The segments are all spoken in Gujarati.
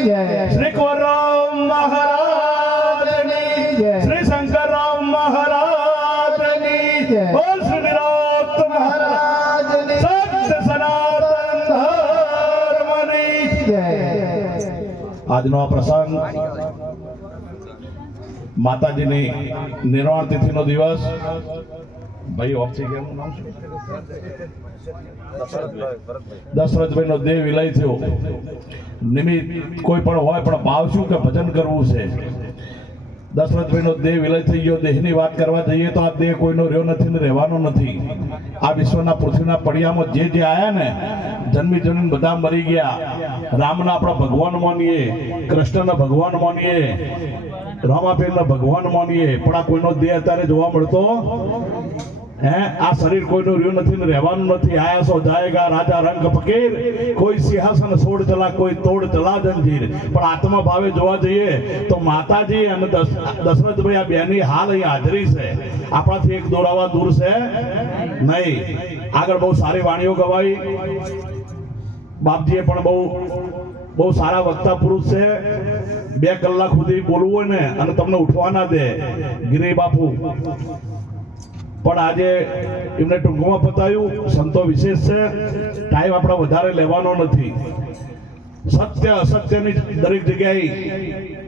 શ્રી કોરામ મહારાજની શ્રી શંકરરામ મહારાજની. બોલ શ્રી નિરાત મહારાજની સત્ય સનાતન ધર્મની આજનો આ પ્રસંગ માતાજીની નિર્વાણ તિથિનો દિવસ ભાઈ ઓફથી કેવું નામ શું? દશરથભાઈ નો દેહ વિલય થયો. નિમિત્ત કોઈ પણ હોય, પણ ભાવ શું કે ભજન કરવું છે. દશરથભાઈ નો દેહ વિલય થઈ ગયો, દેહની વાત કરવા જઈએ તો આ દેહ કોઈનો રહ્યો નથી ને રહેવાનો નથી. આ વિશ્વના પૃથ્વીના પડિયામાં જે જે આયા ને, જન્મી જન્મી બધા મરી ગયા. રામના આપણા ભગવાન માનીએ, કૃષ્ણના ભગવાન માનીએ રામાબેનના ભગવાન માનીએ, પણ આ કોઈનો દેહ અત્યારે જોવા મળતો હે? આ શરીર કોઈનું રહ્યું નથી ને રહેવાનું નથી. આયાસો જાયગા, રાજા રંગ ફકીર. કોઈ સિંહાસન સોડ ચલા, કોઈ તોડ ચલા જંજીર. પણ આત્મા ભાવે જોવા જઈએ તો માતાજી અને દશ- દશરથભાઈ આ બેની હાલ અહીં હાજરી છે. આપણાથી એક દોરાવા દૂર છે? નહીં. આગળ બહુ સારી વાણીઓ ગવાઈ. બાપજીએ પણ બહુ બહુ સારા વક્તા પુરુષ છે. બે કલાક સુધી બોલવું હોય ને અને તમને ઉઠવા ના દે. ગિરી બાપુ પણ આજે એમને ટૂંકમાં બતાવ્યું સંતો વિશેષ છે ટાઈમ આપણે વધારે લેવાનો નથી. સત્ય અસત્યની દરેક જગ્યાએ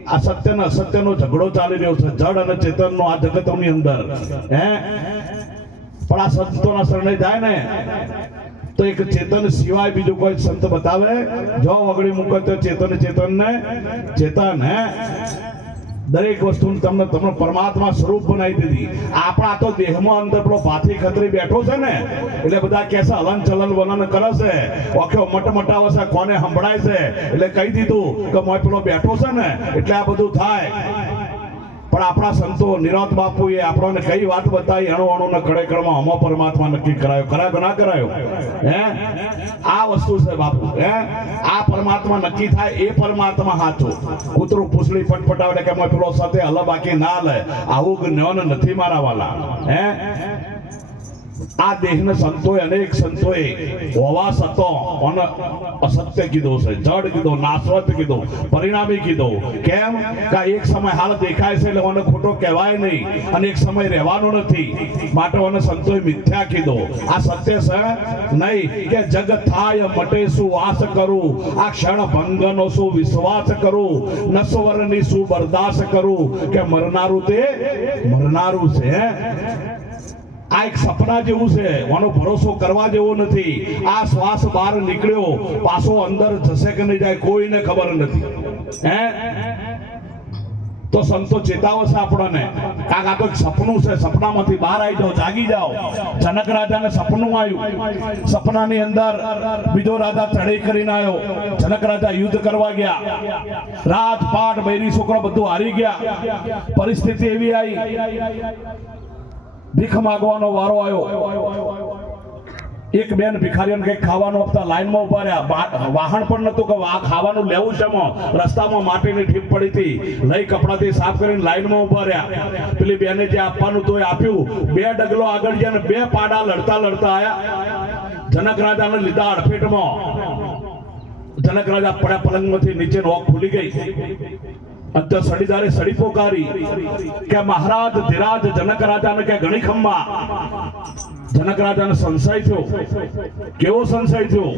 આ સત્ય ને અસત્યનો ઝઘડો ચાલી રહ્યો છે, જડ અને ચેતનનો આ જગતની અંદર. હે? પણ આ સંતોના શરણે જાય ને, તો એક ચેતન સિવાય બીજું કોઈ સંત બતાવે, જો વગડી મૂકે તો ચેતન ચેતન ને ચેતન, હે? દરેક વસ્તુ તમને તમને પરમાત્મા સ્વરૂપ બનાવી દીધી. આપણા તો દેહમાં અંદર પેલો ભાથી ખતરી બેઠો છે ને, એટલે બધા કે છે, હલન ચલન વલન કરે છે. ઓખ્યો મટ મટાવે છે, કોને સંભળાય છે? એટલે કહી દીધું કે મોય પેલો બેઠો છે ને, એટલે આ બધું થાય. પણ આપણા સંતો નિરોત બાપુએ આપણને કઈ વાત બતાવી અણુ અણુ ને હમો પરમાત્મા નક્કી કરાયો. કરાયો ના કરાયો? હે? આ વસ્તુ છે બાપુ, હે? આ પરમાત્મા નક્કી થાય એ પરમાત્મા સાચો કૂતરું પૂછડી પટપટાવે કે મેં પેલો સાથે હલ બાકી ના લે. આવું જ્ઞાન નથી મારા વાલા, હે? આ દેહને સંતોએ, અનેક સંતોએ હોવા સતો અસત્ય કીધો છે, જડ કીધો, નાશવત કીધો, પરિણામી કીધો. કેમ? કે એક સમય હાલ દેખાય છે એટલે મને ખોટો કહેવાય નહીં. અને એક સમય રહેવાનો નથી. માટે મને સંતોએ મિથ્યા કીધો. આ સત્ય છે? નહીં. કે જગ થાય, મટે શું વાસ કરું? આ ક્ષણ ભંગનો શું વિશ્વાસ કરું? નસવરની શું બરદાસ કરું? કે મરનારું તે મરનારું છે આ એક સપના જેવું છે. આનો ભરોસો કરવા જેવો નથી. આ શ્વાસ બહાર નીકળ્યો. પાછો અંદર જશે કે નહીં જાય કોઈને ખબર નથી. હે? તો સંતો ચેતાવશે આપણને. કાક આ તો સપનું છે. સપનામાંથી બહાર આવી જાઓ, જાગી જાઓ. જનક રાજાને સપનું આવ્યું. સપનાની અંદર બીજો રાજા ચડે કરીને આવ્યો. જનક રાજા યુદ્ધ કરવા ગયા. રાજપાટ, બૈરી, છોકરો બધું હારી ગયા. પરિસ્થિતિ એવી આવી. ભીખ માગવાનો વારો આવ્યો. એક બેન ભિખારીઓને કંઈક ખાવાનું આપતા લાઈનમાં ઊભા રહ્યા. વાહન પણ નતું કે આ ખાવાનું લેવું છે રસ્તામાં માટીની ઠીપ પડી હતી. લઈ કપડાથી સાફ કરીને લાઈનમાં ઊભા રહ્યા. પેલી બેને જે આપવાનું તો આપ્યું. બે ડગલો આગળ ગયા બે પાડા લડતા લડતા આવ્યા જનક રાજાને લીધા અડફેટમાં. જનક રાજા પડ્યા પલંગમાંથી નીચે નોક ખુલી ગઈ. સડીદારે સડી પોકારી કે મહારાજ ધીરાજ જનક રાજાને કે ઘણી ખંભા જનક રાજાને સંશય થયો. કેવો સંશય થયો?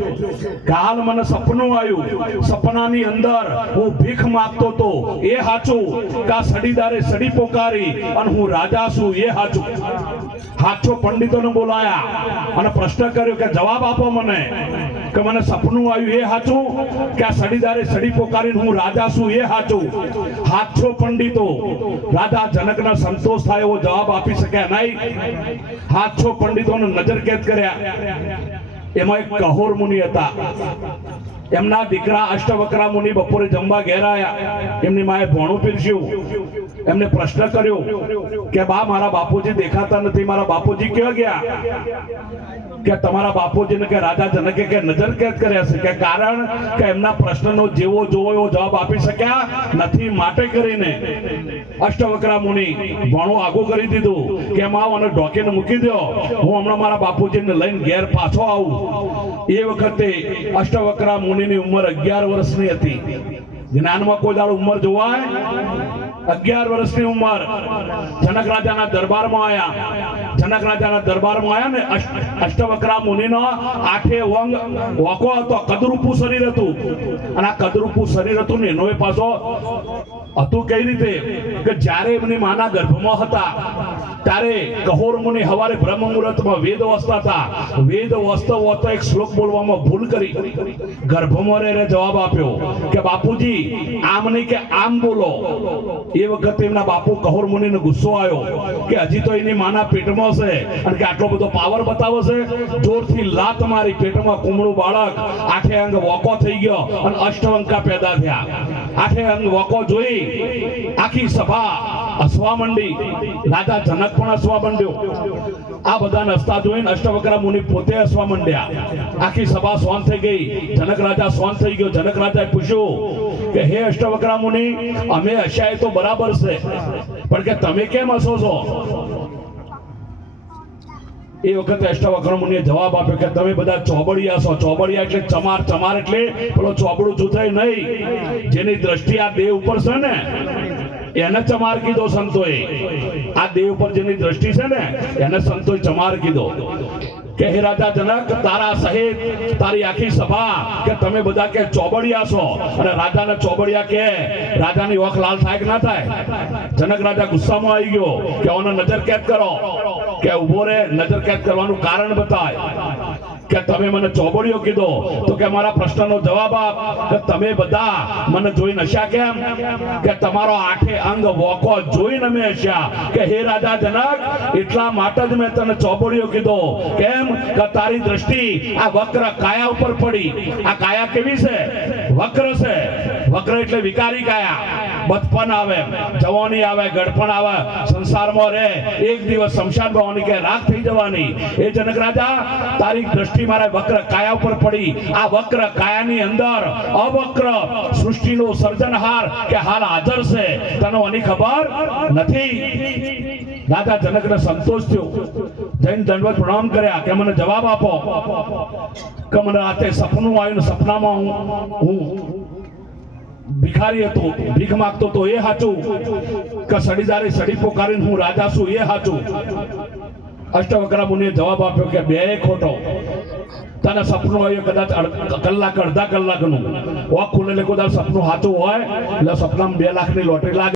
કાલ મને સપનું આવ્યું, સપનાની અંદર હું ભીખ માંગતો તો એ હાચું. કા સડીદારે સડી પોકારી અને હું રાજા છું, એ હાચું. હાચો પંડિતોને બોલાયા અને પ્રશ્ન કર્યો કે જવાબ આપો મને. કે મને સપનું આવ્યું એ હાચું કે આ સડીદારે સડી પોકારીને હું રાજા છું એ હાચું? હાચો પંડિતો, રાજા જનકના સંતોષ થાય એવો જવાબ આપી શક્યા નહીં? હાચો પંડિતોને નજર કેદ કર્યા. એમાં એક કહોર મુનિ હતા. એમના દીકરા અષ્ટવક્રા મુનિ બપોરે જમવા ઘેર આયા. એમની માએ ભોણું પીરસ્યું. એમને પ્રશ્ન કર્યો કે, બા, મારા બાપુજી દેખાતા નથી. મારા બાપુજી ક્યાં ગયા? કે તમારા બાપુજીને કે રાજા જનકે કે નજર કેદ કર્યા છે, કે કારણ કે એમના પ્રશ્નનો જેવો જોવો એવો જવાબ આપી શક્યા નથી. માટે કરીને અષ્ટવક્રા મુનિ ભણું આગું કરી દીધું, કે માં અને ઢોકીને મૂકી દો. હું હમણાં મારા બાપુજીને લઈને ઘેર પાછો આવું. એ વખતે અષ્ટવક્રા મુનિની ઉંમર અગિયાર વર્ષની હતી. જ્ઞાનમાં કોઈ દાડ ઉંમર જોવાય? અગિયાર વર્ષની ઉંમર. જનક રાજાના દરબારમાં આવ્યા જનક રાજાના દરબારમાં આવ્યા ને અષ્ટ- અષ્ટવક્રા મુનિનો આઠે વંગ વોકો હતો. કદરૂપું શરીર હતું. અને આ કદરૂપું શરીર હતું ને એનો પાછો હતું કઈ રીતે? કે જ્યારે એમની માના ગર્ભમાં હતા, ત્યારે કહોર મુનિ હવારે બ્રહ્મ મુહૂર્તમાં વેદ વસતા હતા. વેદ વાંચતા વાંચતા એક શ્લોક બોલવામાં ભૂલ કરી. ગર્ભમાં જવાબ આપ્યો કે, બાપુજી, આમ નહીં કે આમ બોલો. એ વખતે એમના બાપુ કહોર મુનિને ગુસ્સો આવ્યો કે હજી તો એની માના પેટમાં છે. અને કે આટલો બધો પાવર બતાવો જોરથી લાત મારી પેટમાં કુમળું બાળક આઠે અંગ વોકો થઈ ગયો અને અષ્ટવંકા પેદા થયા. આઠે અંગ વોકો જોઈ આખી સભા હસવા માંડી. રાજા જનક પણ હસવા માંડ્યો. આ બધા નસ્તા જોઈને અષ્ટવક્ર મુનિ પોતે હસવા માંડ્યા. આખી સભા સ્વાન થઈ ગઈ. જનક રાજા સ્વાન થઈ ગયો. જનક રાજાએ પૂછ્યું કે હે અષ્ટવક્રા મુનિ, અમે હસ્યા તો બરાબર છે. પણ કે તમે કેમ હસો છો? એ વખતે અષ્ટવક્ર મુનિએ જવાબ આપ્યો કે તમે બધા ચોબડિયા છો. ચોબડિયા એટલે ચમાર ચમાર એટલે પેલો ચોબડું જૂથાય નહીં. જેની દ્રષ્ટિ આ દેહ ઉપર છે ને, એને ચમાર કીધો સંતોએ. આ દેહ ઉપર જેની દ્રષ્ટિ છે ને, એને સંતોએ ચમાર કીધો. કે હે રાજા જનક તારા સહિત તારી આખી સભા કે તમે બધા કે ચોબડિયા છો? અને રાજાને ચોબડિયા કે રાજાની ઓખ લાલ થાય કે ના થાય? જનક રાજા ગુસ્સામાં આવી ગયો કે ઓને નજર કેદ કરો. કે ઊભો રે, નજર કેદ કરવાનું કારણ બતાય. કે તમે મને ચોબડિયો કીધો, તો કે મારા પ્રશ્નનો જવાબ આપ. કે તમે બધા મને જોઈ નશ્યા કેમ? કે તમારો આઠે અંગ વોકો જોઈને મેં હશ્યા કે હે રાજા જનક, એટલા માટે જ મેં તને ચોબડિયો કીધો. કેમ? કે તારી દ્રષ્ટિ આ વક્ર કાયા ઉપર પડી. આ કાયા કેવી છે? વક્ર છે. વક્ર એટલે વિકારી કાયા. બચપન આવે, જવાની આવે, ગડપણ આવે, સંસારમાં રહે, એક દિવસ શમશાન ભવાની કે રાખ થઈ જવાની. એ જનક રાજા, તારી દ્રષ્ટિ મારા વક્ર કાયા ઉપર પડી. આ વક્ર કાયાની અંદર અવક્ર સૃષ્ટિનો સર્જનહાર કે હાલ હાજર છે. તને આની ખબર નથી? રાજા જનકને સંતોષ થયો. જૈન દંડવત પ્રણામ કર્યા કે મને જવાબ આપો. કે મને રાતે સપનું આવ્યું સપનામાં હું હું ભિખારી હતો, ભીખ માંગતો તો એ હાચું. કે સડીદારે સડી પોકારીને હું રાજા છું, એ હાચું. અષ્ટવક્રા મુનિએ જવાબ આપ્યો કે બે ખોટો. તને સપનું હોય કદાચ કલાક, અડધા કલાકનું. ઓખ ખુલે કદાચ સપનું સાચું હોય, એટલે સપનામાં બે લાખની લોટરી લાગે.